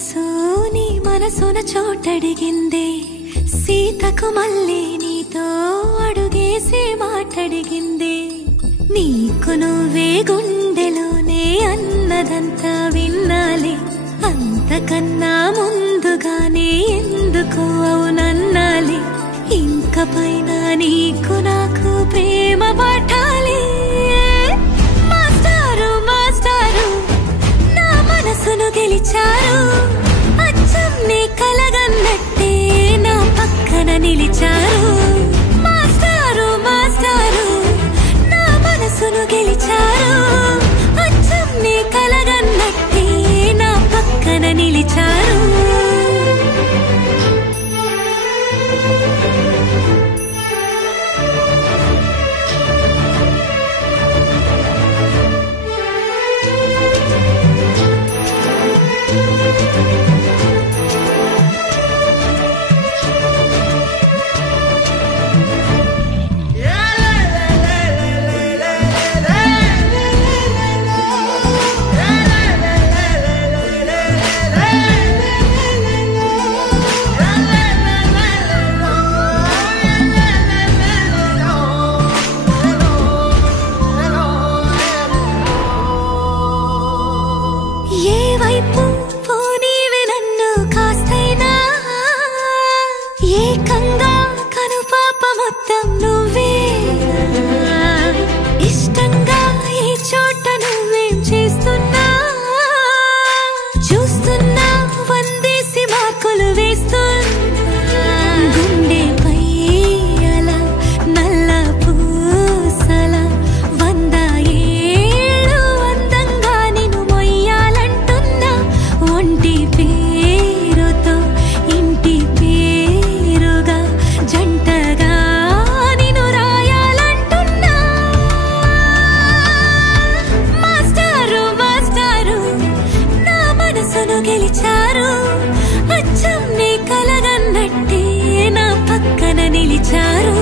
మనసు నీ మనసున చోటడిగిందే సీతకు మళ్ళీ నీతో అడుగేసి మాటడిగిందే నీకు నువ్వే గుండెలోనే అన్నదంతా విన్నాలే అంతకన్నా ముందుగానే ఎందుకు అవునన్నాలే ఇంక పైన నీకు నాకు ప్రేమ పాఠాలే మాస్టారు మాస్టారు నా మనసును గెలిచారు అచ్చం నీ కలగన్నట్టే నా పక్కన నిలిచారు మాస్టారు మాస్టారు నా మనసును గెలిచారు అచ్చం నీ కలగన్నట్టే నా పక్కన నిలిచారు ఏకంగా కనుపాప మొత్తం నువ్వే ఇష్టంగా ఈ చోట నువ్వేం చేస్తున్నా చూస్తున్నా వందేసి మార్కులు వేస్తున్నా గుండెపై అలా నల్ల పూసల 100 ఏళ్ళు అందంగా నిన్ను మొయ్యాలంటున్నా ఒంటి పేరుతో ఇంటి పేరుగా జంటగా నిన్ను రాయాలంటున్నా మాస్టారు మాస్టారు నా మనసును గెలిచారు అచ్చం నీ కలగన్నట్టే నా పక్కన నిలిచారు